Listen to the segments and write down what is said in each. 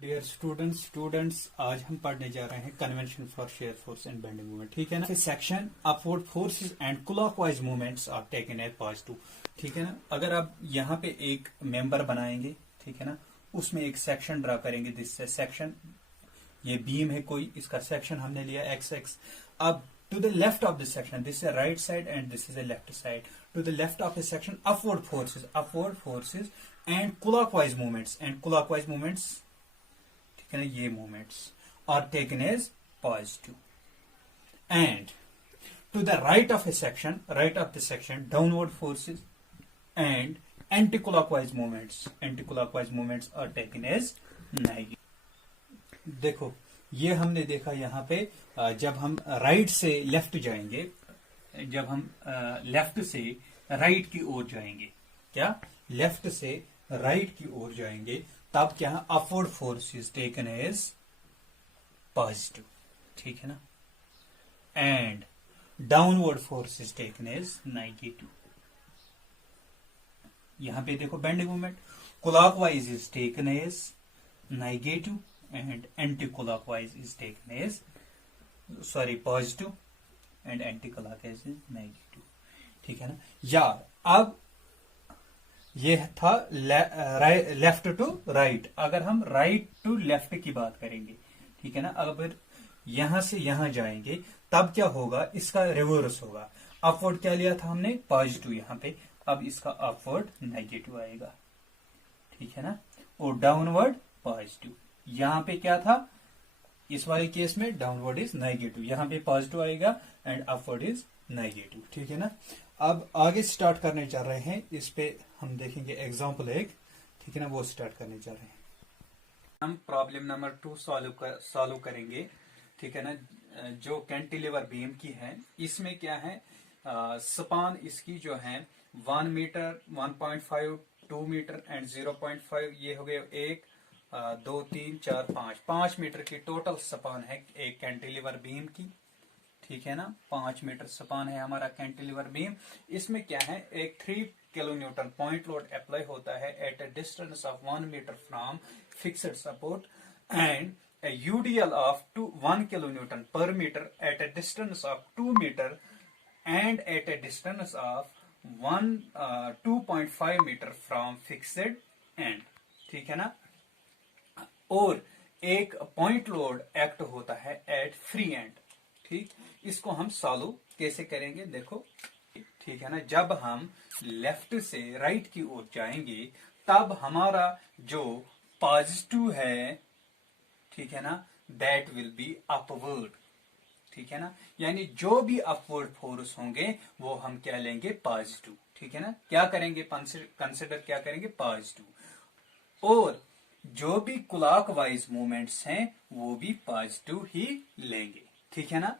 Dear students आज हम पढ़ने जा रहे हैं convention for shear force and bending movement. ठीक है ना। Section upward forces and clockwise movements are taken as positive. ठीक है ना। अगर आप यहाँ पे एक मेंबर बनाएंगे, ठीक है ना, उसमें एक सेक्शन ड्रा करेंगे। दिस सेक्शन, ये बीम है कोई, इसका सेक्शन हमने लिया एक्स एक्स। अब to the left of this section, this is right side and this is a left side. To the left of this section upward forces and clockwise movements, ठीक है ना, ये movements are taken as positive. And to the right of the section downward forces and anti clockwise movements are taken as negative. देखो, ये हमने देखा यहाँ पे, जब हम राइट से लेफ्ट जाएंगे, जब हम लेफ्ट से राइट की ओर जाएंगे, क्या लेफ्ट से राइट की ओर जाएंगे, तब क्या upward force is taken as positive. ठीक है ना। And downward force is taken as negative. यहां पे देखो bending moment, clockwise is taken as negative and anti-clockwise is taken as positive and anti-clockwise is negative। ठीक है ना। या अब ये था लेफ्ट टू राइट। अगर हम राइट टू लेफ्ट की बात करेंगे, ठीक है ना, अगर यहां से यहां जाएंगे तब क्या होगा, इसका रिवर्स होगा। अपवर्ड क्या लिया था हमने, पॉजिटिव यहां पे, अब इसका अपवर्ड नेगेटिव आएगा। ठीक है ना। और डाउनवर्ड पॉजिटिव। यहां पे क्या था, इस वाले केस में डाउनवर्ड इज नेगेटिव, यहां पे पॉजिटिव आएगा एंड अपवर्ड इज नेगेटिव। ठीक है ना। अब आगे स्टार्ट करने जा रहे हैं, इस पे हम देखेंगे एग्जांपल एक, ठीक है ना, वो स्टार्ट करने जा रहे हैं। हम प्रॉब्लम नंबर 2 सॉल्व करेंगे। ठीक है ना। जो कैंटिलीवर बीम की है, इसमें क्या है, स्पान इसकी जो है 1 मीटर, 1.5, 2 मीटर एंड 0.5, ये हो गए 1, 2, 3, 4, 5 मीटर की टोटल स्पान है एक कैंटिलीवर बीम की। ठीक है ना। 5 मीटर स्पान है हमारा कैंटिलीवर बीम। इसमें क्या है, एक 3 kilonewton point load apply होता है at a distance of 1 metre from fixed support and a UDL of 1 kilonewton per meter at a distance of 2 meter and at a distance of 2.5 meter from fixed end। ठीक है ना। और एक point load act होता है eight free and. ठीक, इसको हम सॉल्व कैसे करेंगे, देखो। ठीक है ना। जब हम लेफ्ट से राइट की ओर जाएंगे, तब हमारा जो पॉजिटिव है, ठीक है ना, दैट विल बी अपवर्ड। ठीक है ना। यानी जो भी अपवर्ड फोर्स होंगे वो हम क्या लेंगे, पॉजिटिव। ठीक है ना। क्या करेंगे, कंसिडर क्या करेंगे, पॉजिटिव। और जो भी क्लॉकवाइज मूवमेंट्स हैं वो भी पॉजिटिव ही लेंगे। ठीक है ना।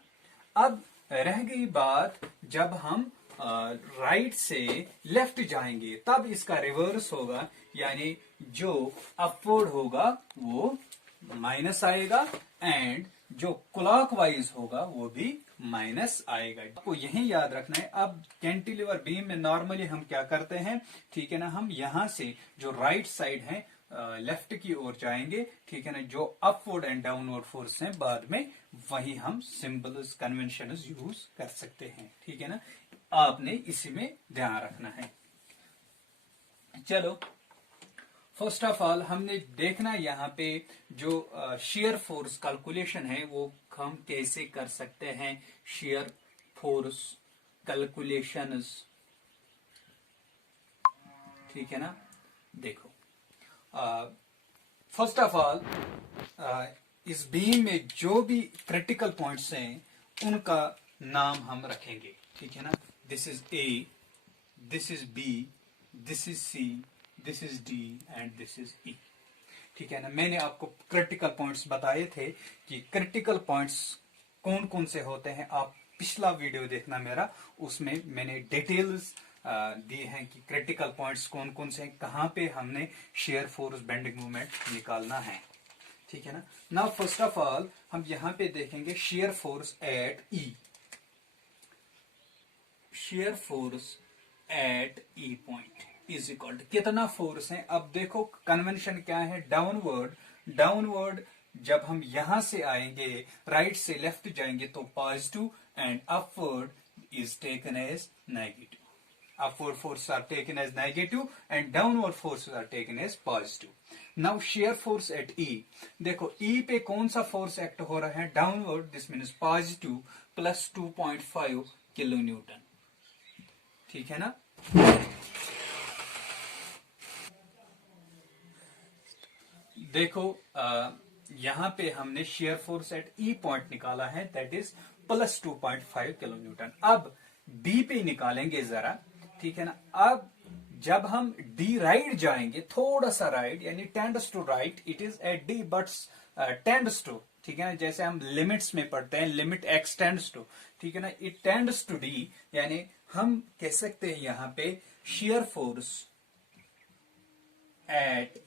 अब रह गई बात, जब हम राइट से लेफ्ट जाएंगे तब इसका रिवर्स होगा, यानी जो अपवर्ड होगा वो माइनस आएगा एंड जो क्लॉकवाइज होगा वो भी माइनस आएगा। आपको यही याद रखना है। अब कैंटिलीवर बीम में नॉर्मली हम क्या करते हैं, ठीक है ना, हम यहां से जो राइट साइड है लेफ्ट की ओर जाएंगे। ठीक है ना। जो अपवर्ड एंड डाउनवर्ड फोर्स है बाद में वही हम सिंबल्स, कन्वेंशन यूज कर सकते हैं। ठीक है ना। आपने इसी में ध्यान रखना है। चलो, फर्स्ट ऑफ ऑल हमने देखना यहाँ पे जो शेयर फोर्स कैलकुलेशन है वो हम कैसे कर सकते हैं। शेयर फोर्स कैलकुलेशंस, ठीक है ना। देखो, फर्स्ट ऑफ ऑल इस बीम में जो भी क्रिटिकल पॉइंट्स हैं उनका नाम हम रखेंगे। ठीक है ना। This is A, this is B, this is C, this is D and this is E. ठीक है ना। मैंने आपको क्रिटिकल पॉइंट्स बताए थे कि क्रिटिकल पॉइंट्स कौन कौन से होते हैं। आप पिछला वीडियो देखना मेरा, उसमें मैंने डिटेल्स दी हैं कि क्रिटिकल पॉइंट्स कौन कौन से हैं, कहां पे हमने शेयर फोर्स बेंडिंग मूवमेंट निकालना है। ठीक है ना। नाउ फर्स्ट ऑफ ऑल हम यहां पे देखेंगे shear force at E, shear force at E point is equal to कितना फोर्स है। अब देखो कन्वेंशन क्या है, डाउनवर्ड डाउनवर्ड जब हम यहां से आएंगे, राइट से लेफ्ट जाएंगे तो positive, and upward is taken as negative. Upward forces are taken as negative and downward forces are taken as positive. Now shear force at E. देखो E पे कौन सा फोर्स एक्ट हो रहा है? Downward, this means positive, plus 2.5 kilo Newton. ठीक है ना? देखो यहां पे हमने share force at E point निकाला है, that is plus 2.5 kilo Newton. अब डी पे निकालेंगे जरा, ठीक है ना? अब जब हम डी राइट जाएंगे, थोड़ा सा राइट, यानी tends to right, it is at D but tends to, ठीक है ना? जैसे हम लिमिट्स में पढ़ते हैं, लिमिट एक्स टेंड्स टू, ठीक है ना? इट टेंड्स टू डी, यानी हम कह सकते हैं यहां पे share force eight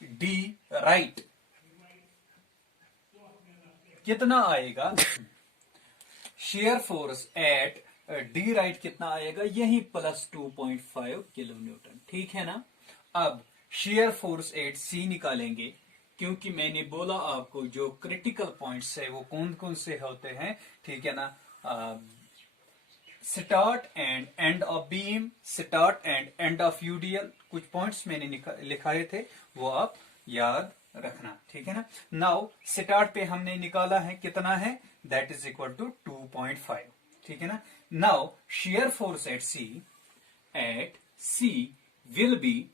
D right कितना आएगा? Share force eight D right कितना आएगा? यही प्लस 2.5 किलो न्यूटन. ठीक है ना? अब शेयर फोर्स एट सी निकालेंगे, क्योंकि मैंने बोला आपको जो क्रिटिकल पॉइंट्स है वो कौन कौन से होते हैं, ठीक है ना? Start and end of beam, start and end of UDL, कुछ पॉइंट्स मैंने लिखाए थे, वो आप याद रखना. ठीक है ना? नाउ स्टार्ट पे हमने निकाला है, कितना है? That is equal to 2.5. ठीक है ना? Now shear force at C will be,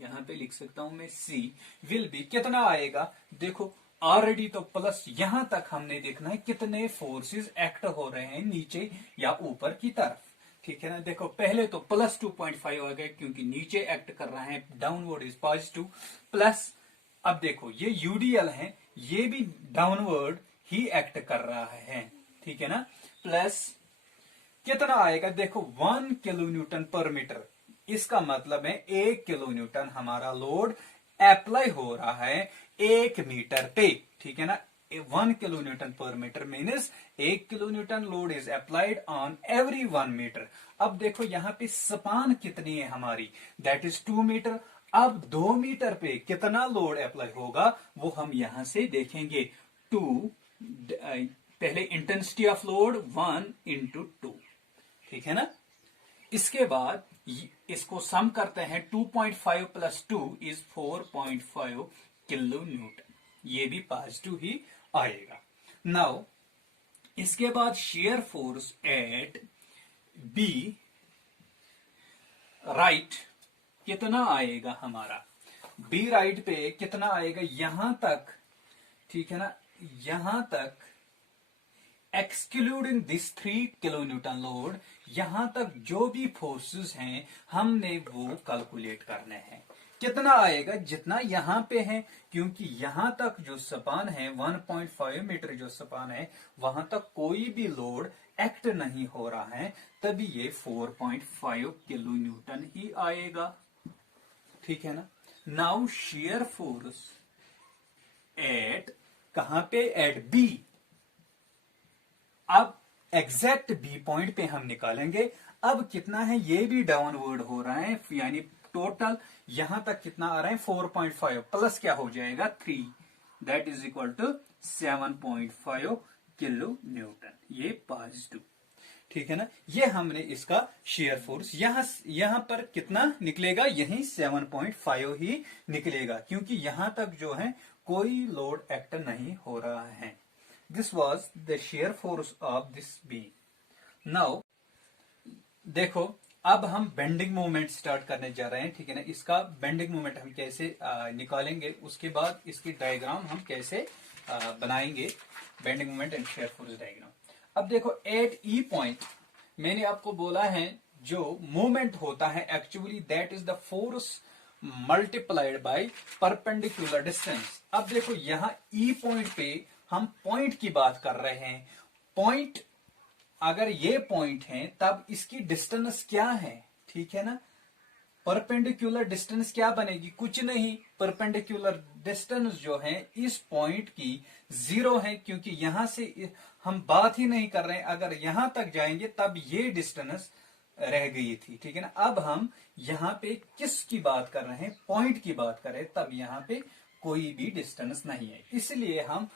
यहां पे लिख सकता हूं मैं, सी विल बी कितना आएगा? देखो ऑलरेडी तो प्लस, यहां तक हमने देखना है कितने फोर्सेस एक्ट हो रहे हैं नीचे या ऊपर की तरफ. ठीक है ना? देखो पहले तो प्लस 2.5 आ गए, क्योंकि नीचे एक्ट कर रहा है, डाउनवर्ड इज पॉजिटिव, प्लस अब देखो ये यूडीएल है, ये भी डाउनवर्ड ही एक्ट कर रहा है. ठीक है ना? प्लस कितना आएगा? देखो 1 किलो न्यूटन पर मीटर, इसका मतलब है 1 किलो न्यूटन हमारा लोड अप्लाई हो रहा है 1 मीटर पे. ठीक है ना? 1 किलो न्यूटन पर metre means 1 kilo Newton load is applied on every 1 metre. अब देखो यहां पे स्पान कितनी है हमारी? That is 2 metre. अब 2 मीटर पे कितना लोड अप्लाई होगा वो हम यहां से देखेंगे. 2, पहले इंटेंसिटी ऑफ लोड 1 इंटू 2. ठीक है ना? इसके बाद इसको सम करते हैं, 2.5 प्लस 2 इज 4.5 किलो न्यूटन. ये भी पॉजिटिव ही आएगा. नाउ इसके बाद shear force at B right कितना आएगा हमारा? बी राइट पे कितना आएगा? यहां तक, ठीक है ना? यहां तक excluding this 3 kilonewton load, यहां तक जो भी फोर्सेस हैं हमने वो कैलकुलेट करने हैं. कितना आएगा? जितना यहां पे है, क्योंकि यहां तक जो स्पान है 1.5 मीटर जो स्पान है, वहां तक कोई भी लोड एक्ट नहीं हो रहा है, तभी ये 4.5 किलो न्यूटन ही आएगा. ठीक है ना? नाउ शेयर फोर्स एट, कहां पे? At B. अब एग्जैक्ट बी पॉइंट पे हम निकालेंगे. अब कितना है? ये भी डाउनवर्ड हो रहा है, यानी टोटल यहां तक कितना आ रहा है? 4.5 प्लस क्या हो जाएगा? 3, that is equal to 7.5 kilonewton. ये पॉजिटिव. ठीक है ना? ये हमने इसका शेयर फोर्स, यहां पर कितना निकलेगा? यही 7.5 ही निकलेगा, क्योंकि यहां तक जो है कोई लोड एक्ट नहीं हो रहा है. This was the shear force of this beam. Now, देखो अब हम बेंडिंग मोमेंट स्टार्ट करने जा रहे हैं. ठीक है ना? इसका बेंडिंग मोमेंट हम कैसे निकालेंगे, उसके बाद इसकी डायग्राम हम कैसे बनाएंगे, bending moment and shear force diagram. अब देखो एट ई पॉइंट मैंने आपको बोला है जो मोमेंट होता है actually that is the force multiplied by perpendicular distance. अब देखो यहां ई पॉइंट पे हम पॉइंट की बात कर रहे हैं. पॉइंट, अगर ये पॉइंट है तब इसकी डिस्टेंस क्या है? ठीक है ना? परपेंडिकुलर डिस्टेंस क्या बनेगी? कुछ नहीं. परपेंडिकुलर डिस्टेंस जो है इस पॉइंट की 0 है, क्योंकि यहां से हम बात ही नहीं कर रहे हैं. अगर यहां तक जाएंगे तब ये डिस्टेंस रह गई थी. ठीक है ना? अब हम यहां पे किस की बात कर रहे हैं? पॉइंट की बात कर रहे हैं, तब यहां पे कोई भी डिस्टेंस नहीं है, इसलिए हम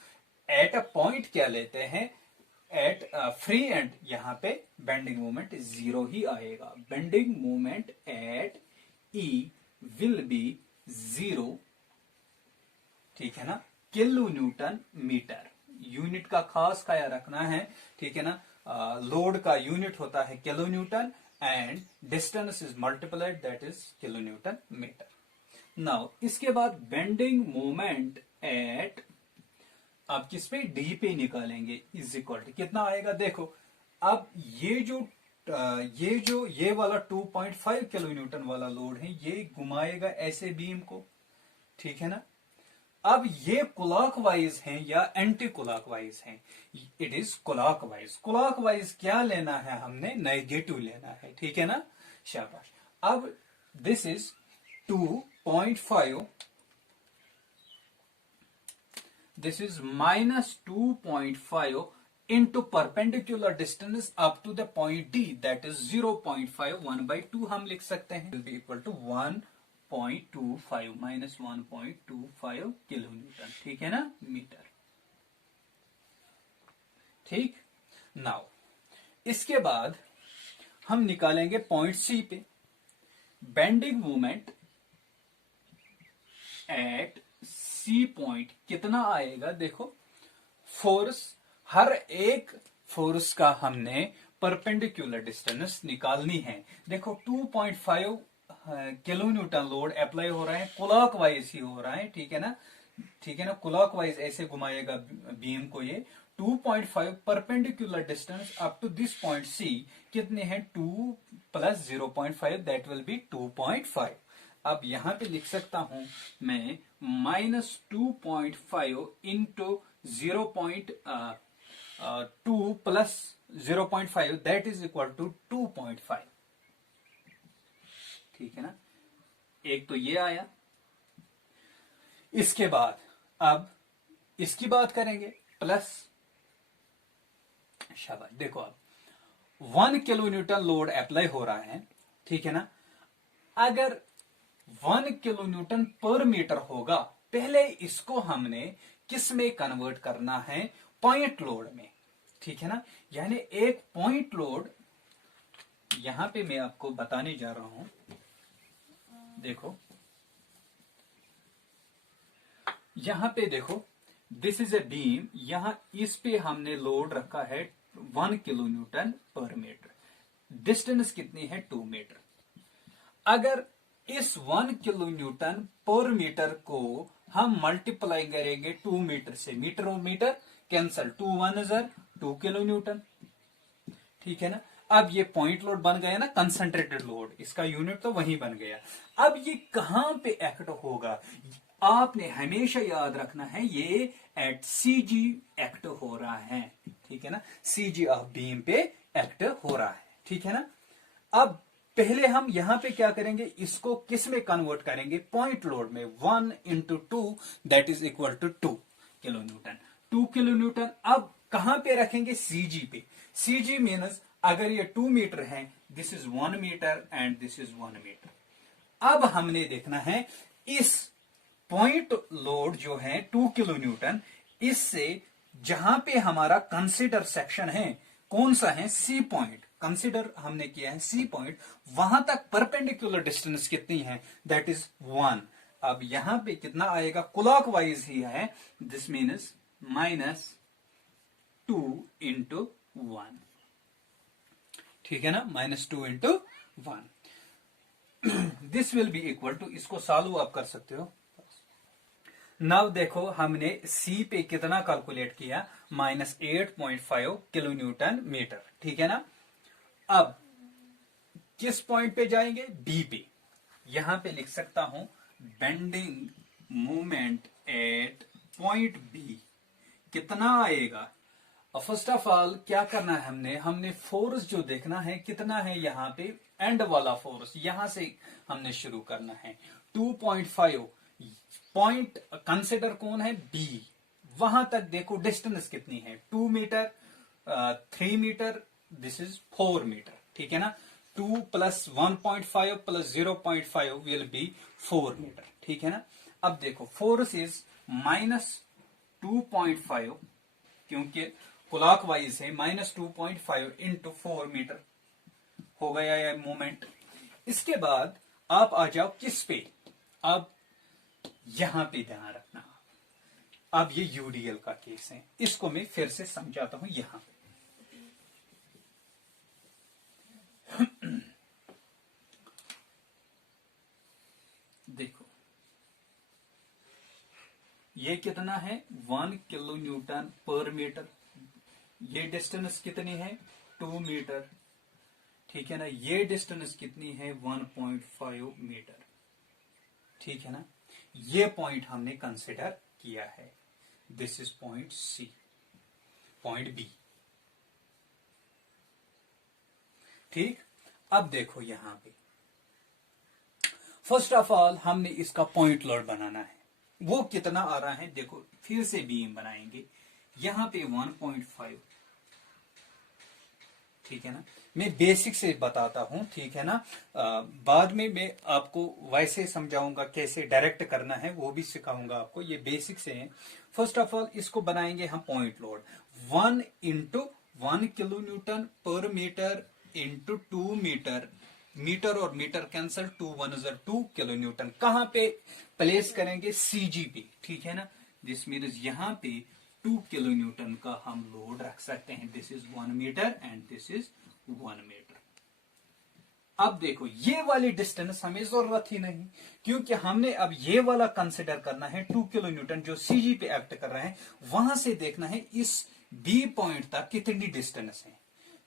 एट अ पॉइंट क्या लेते हैं, एट फ्री एंड, यहां पे बेंडिंग मोमेंट जीरो ही आएगा। Bending moment eight E will be zero, ठीक है ना, किलो न्यूटन मीटर। यूनिट का खास ख्याल रखना है, ठीक है ना। लोड का यूनिट होता है kilonewton and distance is multiplied, that is kilonewton metre. Now इसके बाद बेंडिंग मोमेंट एट, अब किस पे, डी पे निकालेंगे, इज इक्वल टू कितना आएगा, देखो अब ये वाला 2.5 किलो न्यूटन वाला लोड है, ये घुमाएगा ऐसे बीम को, ठीक है ना। अब ये क्लॉकवाइज हैं या एंटी क्लॉकवाइज हैं, इट इज क्लॉकवाइज। क्लॉकवाइज क्या लेना है हमने, नेगेटिव लेना है, ठीक है ना, शाबाश। अब this is 2.5, this is minus 2.5 into perpendicular distance up to the point D, that is 0.5, 1/2 हम लिख सकते हैं, will be equal to 1.25 minus 1.25 kilo Newton, ठीक है ना, मीटर। ठीक, नाउ इसके बाद हम निकालेंगे पॉइंट सी पे bending moment at C point कितना आएगा, देखो फोर्स, हर एक फोर्स का हमने परपेंडिकुलर डिस्टेंस निकालनी है। देखो 2.5 किलो न्यूटन लोड अप्लाई हो रहा है, क्लॉकवाइज ही हो रहा है, ठीक है ना, ठीक है ना, क्लॉकवाइज ऐसे घुमाएगा बीम को ये। 2.5 perpendicular distance up to this point C कितने हैं, 2 प्लस 0.5, दैट विल बी 2.5। अब यहां पे लिख सकता हूं मैं -2.5 into 0.2 plus 0.5, that is equal to 2.5, ठीक है ना। एक तो ये आया। इसके बाद अब इसकी बात करेंगे, प्लस, शाबाश, देखो अब 1 किलो न्यूटन लोड अप्लाई हो रहा है, ठीक है ना। अगर 1 किलो न्यूटन पर मीटर होगा, पहले इसको हमने किस में कन्वर्ट करना है, पॉइंट लोड में, ठीक है ना। यानी एक पॉइंट लोड, यहां पे मैं आपको बताने जा रहा हूं, देखो यहां पे देखो, दिस इज ए बीम, यहां इस पे हमने लोड रखा है 1 किलो न्यूटन पर मीटर, डिस्टेंस कितनी है, 2 मीटर। अगर इस 1 किलो न्यूटन पर मीटर को हम मल्टीप्लाई करेंगे 2 मीटर से, मीटर और मीटर कैंसल, 2 1 जार 2 किलो न्यूटन, ठीक है ना। अब ये पॉइंट लोड बन गया ना, कंसंट्रेटेड लोड, इसका यूनिट तो वहीं बन गया। अब ये कहां पे एक्ट होगा, आपने हमेशा याद रखना है, ये एट सीजी एक्ट हो रहा है, ठीक है ना, सीजी ऑफ बीम पे एक्ट हो रहा है, ठीक है ना। अब पहले हम यहां पे क्या करेंगे, इसको किस में कन्वर्ट करेंगे, पॉइंट लोड में, 1 into 2 that is equal to 2 kilonewton, 2 kilonewton. अब कहां पे रखेंगे, सीजी पे। सीजी मीन्स अगर ये 2 मीटर है, this is 1 metre and this is 1 metre. अब हमने देखना है इस पॉइंट लोड जो है 2 किलो न्यूटन, इससे जहां पे हमारा कंसीडर सेक्शन है, कौन सा है, सी पॉइंट, कंसीडर हमने किया है सी पॉइंट, वहां तक परपेंडिकुलर डिस्टेंस कितनी है, दैट इज 1। अब यहां पे कितना आएगा, क्लॉकवाइज ही है, दिस मीन्स -2 इंटू 1, ठीक है ना, -2 into 1, this will be equal to, इसको सॉल्व आप कर सकते हो। नाउ देखो हमने सी पे कितना कैलकुलेट किया, -8.5 किलो न्यूटन मीटर, ठीक है ना। अब किस पॉइंट पे जाएंगे, बी पे। यहां पे लिख सकता हूं bending moment at point B कितना आएगा। फर्स्ट ऑफ ऑल क्या करना है, हमने फोर्स जो देखना है कितना है, यहां पे एंड वाला फोर्स, यहां से हमने शुरू करना है। 2.5 पॉइंट कंसिडर कौन है, बी, वहां तक देखो डिस्टेंस कितनी है, 2 metre, 3 metre, this is 4 metre, ठीक है ना। 2 plus 1.5 plus 0.5 will be 4 metre, ठीक है ना। अब देखो फोर्स इज -2.5, क्योंकि क्लॉकवाइज है, -2.5 इंटू 4 मीटर हो गया यह मोमेंट। इसके बाद आप आ जाओ किस पे, अब यहां पे ध्यान रखना। अब ये यूडीएल का केस है, इसको मैं फिर से समझाता हूं यहां पे। देखो ये कितना है, 1 किलो न्यूटन पर मीटर। ये डिस्टेंस कितनी है, 2 मीटर। ठीक है ना, ये डिस्टेंस कितनी है, 1.5 मीटर। ठीक है ना, ये पॉइंट हमने कंसिडर किया है। This is point C, point B. ठीक, अब देखो यहां पे फर्स्ट ऑफ ऑल हमने इसका पॉइंट लोड बनाना है। वो कितना आ रहा है, देखो फिर से बीम बनाएंगे यहां पे 1.5। ठीक है ना, मैं बेसिक से बताता हूं, ठीक है ना। बाद में मैं आपको वैसे समझाऊंगा, कैसे डायरेक्ट करना है वो भी सिखाऊंगा आपको। ये बेसिक से है। फर्स्ट ऑफ ऑल इसको बनाएंगे हम point load 1 into 1 kilo Newton पर मीटर इंटू 2 मीटर। मीटर और मीटर कैंसल, 2 1 2 किलो न्यूटन। कहां पे प्लेस करेंगे, सीजी पे। ठीक है ना, दिस मीन्स यहां पे 2 किलो न्यूटन का हम लोड रख सकते हैं। This is 1 metre and this is 1 metre. अब देखो ये वाली डिस्टेंस हमें जरूरत ही नहीं, क्योंकि हमने अब ये वाला कंसिडर करना है 2 किलो न्यूटन जो सीजी पे एक्ट कर रहे हैं। वहां से देखना है इस बी पॉइंट तक कितनी डिस्टेंस है।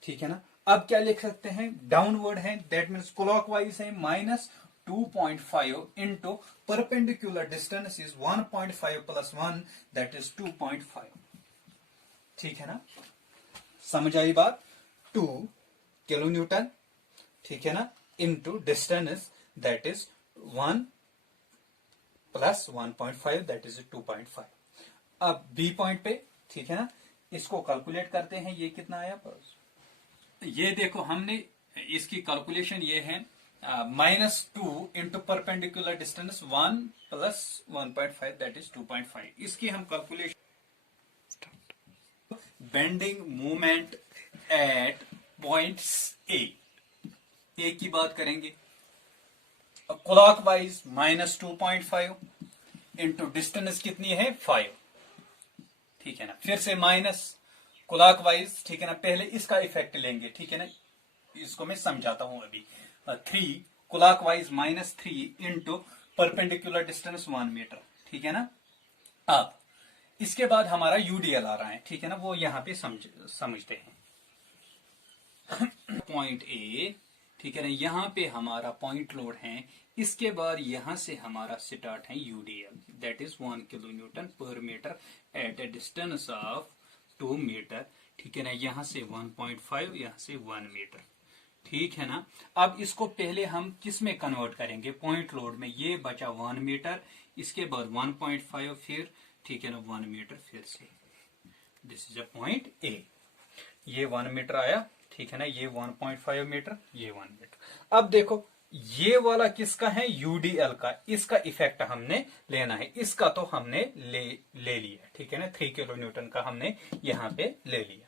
ठीक है ना, अब क्या लिख सकते हैं, डाउनवर्ड है, दैट मीन्स क्लॉकवाइज है, -2.5 into perpendicular distance is 1.5 plus 1 that is 2.5। ठीक है ना, समझ आई बात। 2 किलो न्यूटन, ठीक है ना, into distance that is 1 plus 1.5 that is 2.5। अब बी पॉइंट पे, ठीक है ना, इसको कैलकुलेट करते हैं, ये कितना आया। ये देखो हमने इसकी कैलकुलेशन ये है -2 into perpendicular distance 1 plus 1.5 that is 2.5। इसकी हम calculation, bending moment eight points A की बात करेंगे। क्लॉकवाइज -2.5 इंटू डिस्टेंस कितनी है, 5। ठीक है ना, फिर से माइनस क्लॉकवाइज। ठीक है ना, पहले इसका इफेक्ट लेंगे। ठीक है ना, इसको मैं समझाता हूं अभी। 3 clockwise -3 into perpendicular distance 1 metre. ठीक है ना, अब इसके बाद हमारा यूडीएल आ रहा है। ठीक है ना, वो यहां पे समझते हैं। पॉइंट ए, ठीक है ना, यहां पे हमारा पॉइंट लोड है। इसके बाद यहां से हमारा स्टार्ट है UDL that is 1 kilo Newton पर metre at a distance of 2 metre. ठीक है ना, यहां से 1.5, यहां से 1 मीटर। ठीक है ना, अब इसको पहले हम किस में कन्वर्ट करेंगे, पॉइंट लोड में। ये बचा 1 मीटर, इसके बाद 1.5 फिर, ठीक है ना, 1 मीटर फिर से। This is a point A. ये 1 मीटर आया। ठीक है ना, ये 1.5 मीटर, ये 1 मीटर। अब देखो ये वाला किसका है, यूडीएल का। इसका इफेक्ट हमने लेना है, इसका तो हमने ले लिया। ठीक है ना, 3 किलो न्यूटन का हमने यहां पे ले लिया।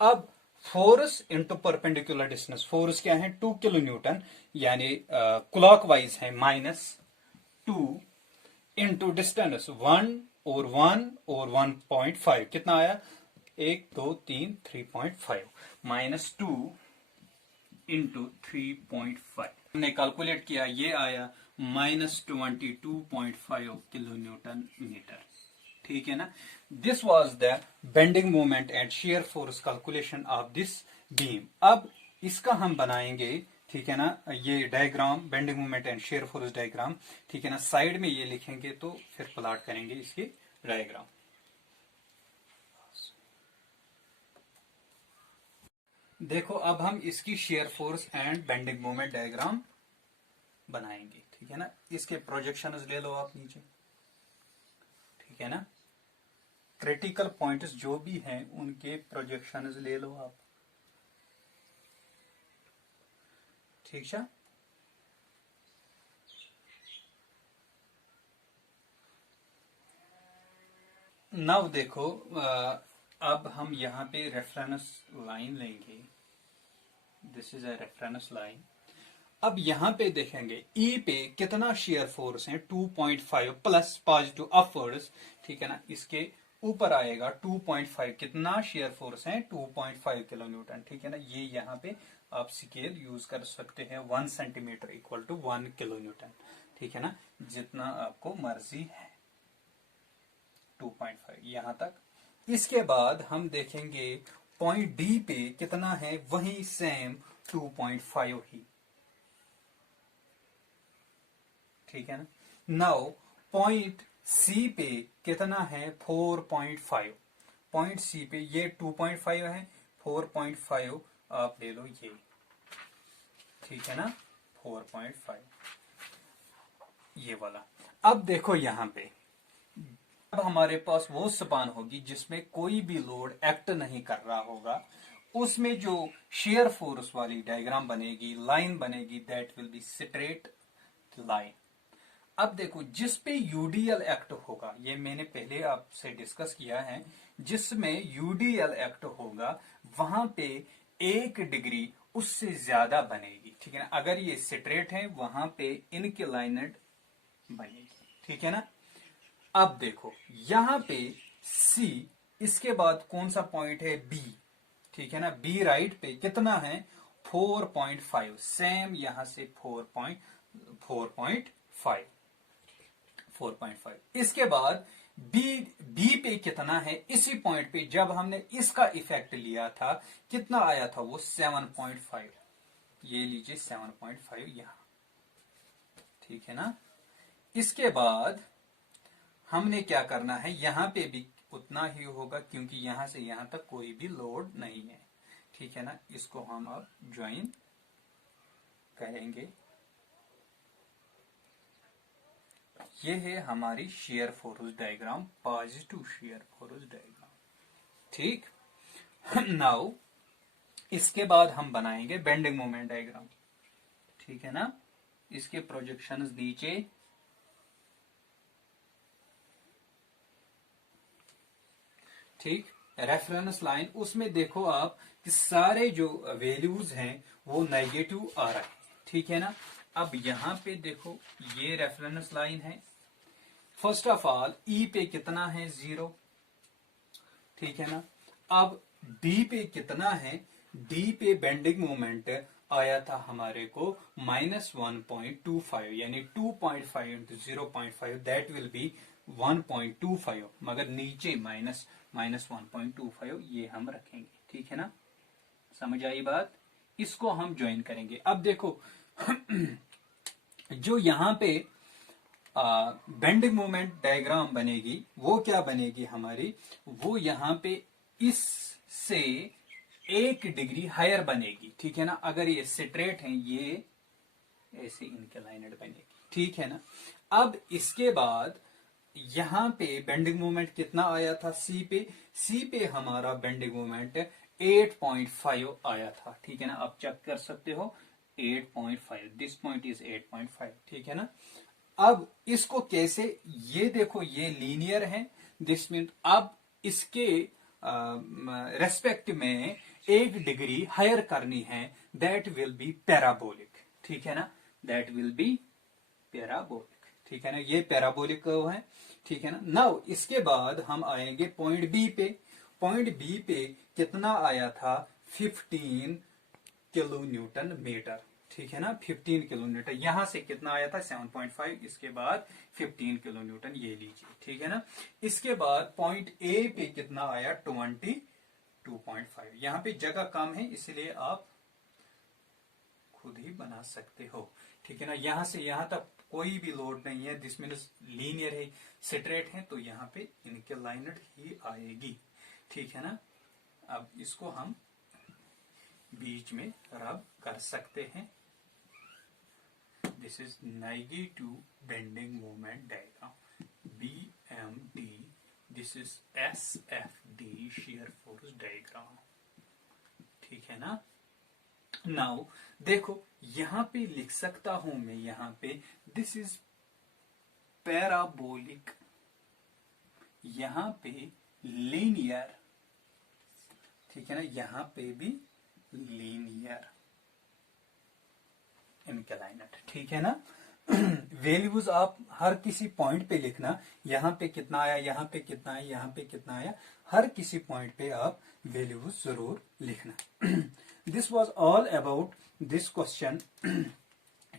अब force into perpendicular distance, force क्या है, 2 किलो न्यूटन, यानी क्लॉकवाइज है -2 इंटू डिस्टेंस 1 और 1 और 1.5 कितना आया, 1 2 3 3.5 -2 इंटू 3.5 हमने कैलकुलेट किया, ये आया -22.5 किलो न्यूटन मीटर। ठीक है ना, this was the bending moment and shear force calculation of this beam. अब इसका हम बनाएंगे, ठीक है ना, ये diagram, bending moment and shear force diagram. ठीक है ना, साइड में ये लिखेंगे तो फिर प्लॉट करेंगे इसकी डायग्राम। देखो अब हम इसकी share force and bending moment diagram बनाएंगे। ठीक है ना, इसके प्रोजेक्शंस ले लो आप नीचे। ठीक है ना, क्रिटिकल पॉइंट्स जो भी हैं उनके प्रोजेक्शंस ले लो आप। ठीक है, नाउ देखो, अब हम यहाँ पे रेफरेंस लाइन लेंगे। This is a reference line. अब यहाँ पे देखेंगे ई पे कितना शेयर फोर्स है, 2.5 प्लस पॉजिटिव अपवर्ड्स, ठीक है ना। इसके ऊपर आएगा 2.5, कितना शेयर फोर्स है, 2.5 किलो न्यूटन, ठीक है ना। ये यहाँ पे आप स्केल यूज कर सकते हैं, 1 centimetre equal to 1 kilo Newton, ठीक है ना, जितना आपको मर्जी है, 2.5 यहां तक। इसके बाद हम देखेंगे पॉइंट डी पे कितना है, वही सेम 2.5 ही, ठीक है ना। नाउ पॉइंट सी पे कितना है, 4.5। पॉइंट सी पे ये 2.5 है, 4.5 आप ले लो ये, ठीक है ना, 4.5 ये वाला। अब देखो यहां पे, अब हमारे पास वो स्पान होगी जिसमें कोई भी लोड एक्ट नहीं कर रहा होगा, उसमें जो शेयर फोर्स वाली डायग्राम बनेगी, लाइन बनेगी, that will be straight line. अब देखो जिस पे यूडीएल एक्ट होगा, ये मैंने पहले आपसे डिस्कस किया है, जिसमें यूडीएल एक्ट होगा वहां पे 1 डिग्री उससे ज्यादा बनेगी, ठीक है ना। अगर ये स्ट्रेट है वहां पे इनक्लाइनेड बनेगी, ठीक है ना। अब देखो यहां पे सी, इसके बाद कौन सा पॉइंट है, बी, ठीक है ना। बी राइट पे कितना है, 4.5, सेम यहां से 4.5, 4.5। इसके बाद बी, बी पे कितना है, इसी पॉइंट पे जब हमने इसका इफेक्ट लिया था कितना आया था वो, 7.5, ये लीजिए 7.5 यहां, ठीक है ना। इसके बाद हमने क्या करना है, यहां पे भी उतना ही होगा क्योंकि यहां से यहां तक कोई भी लोड नहीं है, ठीक है ना। इसको हम अब ज्वाइन करेंगे। ये है हमारी shear force diagram, positive shear force diagram, ठीक। नाउ इसके बाद हम बनाएंगे बेंडिंग मोमेंट डायग्राम, ठीक है ना। इसके प्रोजेक्शंस नीचे, ठीक। रेफरेंस लाइन, उसमें देखो आप कि सारे जो वैल्यूज हैं वो नेगेटिव आ रहे हैं, ठीक है ना। अब यहां पे देखो ये रेफरेंस लाइन है। फर्स्ट ऑफ ऑल ई पे कितना है, 0, ठीक है ना। अब डी पे कितना है, डी पे बेंडिंग मोमेंट आया था हमारे को -1.25, यानी 2.5 इंटू 0.5, दैट विल बी 1.25, मगर नीचे -1.25 ये हम रखेंगे, ठीक है ना। समझ आई बात। इसको हम ज्वाइन करेंगे। अब देखो जो यहां पे बेंडिंग मोमेंट डायग्राम बनेगी वो क्या बनेगी हमारी, वो यहां पे इससे 1 डिग्री हायर बनेगी, ठीक है ना। अगर ये स्ट्रेट है ये ऐसे इनक्लाइनेड बनेगी, ठीक है ना। अब इसके बाद यहां पे बेंडिंग मोमेंट कितना आया था, सी पे, सी पे हमारा बेंडिंग मोमेंट 8.5 आया था, ठीक है ना। आप चेक कर सकते हो 8.5, दिस पॉइंट इज 8.5, ठीक है ना। अब इसको कैसे, ये देखो ये लीनियर है, दिस मीन अब इसके रेस्पेक्ट में 1 डिग्री हायर करनी है, दैट विल बी पैराबोलिक, ठीक है ना, दैट विल बी पैराबोलिक, ठीक है ना। ये पैराबोलिक कर्व है, ठीक है ना। नाउ इसके बाद हम आएंगे पॉइंट बी पे। पॉइंट बी पे कितना आया था, 15 किलो न्यूटन मीटर, ठीक है ना। 15 किलो न्यूटन, यहां से कितना आया था, 7.5, इसके बाद 15 किलो न्यूटन ये लीजिए, ठीक है ना। इसके बाद पॉइंट ए पे कितना आया, 22.5। यहां पे जगह कम है इसलिए आप खुद ही बना सकते हो, ठीक है ना। यहां से यहां तक कोई भी लोड नहीं है, दिस मीन्स लीनियर है, स्ट्रेट है, तो यहां पे इनक्लाइनेड ही आएगी, ठीक है ना। अब इसको हम बीच में रब कर सकते हैं। This is negative bending moment diagram, BMD, this is SFD shear force diagram, ठीक है ना। नाउ देखो यहां पे लिख सकता हूं मैं, यहां पे दिस इज पैराबोलिक, यहां पे लीनियर, ठीक है ना, यहां पे भी लीनियर इंक्लाइनेट, ठीक है ना। वैल्यूज आप हर किसी पॉइंट पे लिखना, यहां पे कितना आया, यहां पे कितना आया, यहां पे कितना आया, हर किसी पॉइंट पे आप वैल्यूज जरूर लिखना। This was all about this question,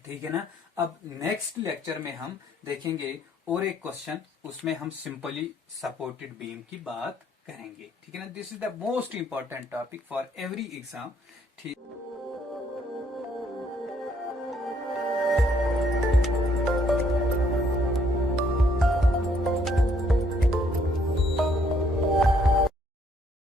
ठीक है ना। अब नेक्स्ट लेक्चर में हम देखेंगे और एक क्वेश्चन, उसमें हम सिंपली सपोर्टेड बीम की बात करेंगे, ठीक है ना। This is the most important topic for every exam, ठीक।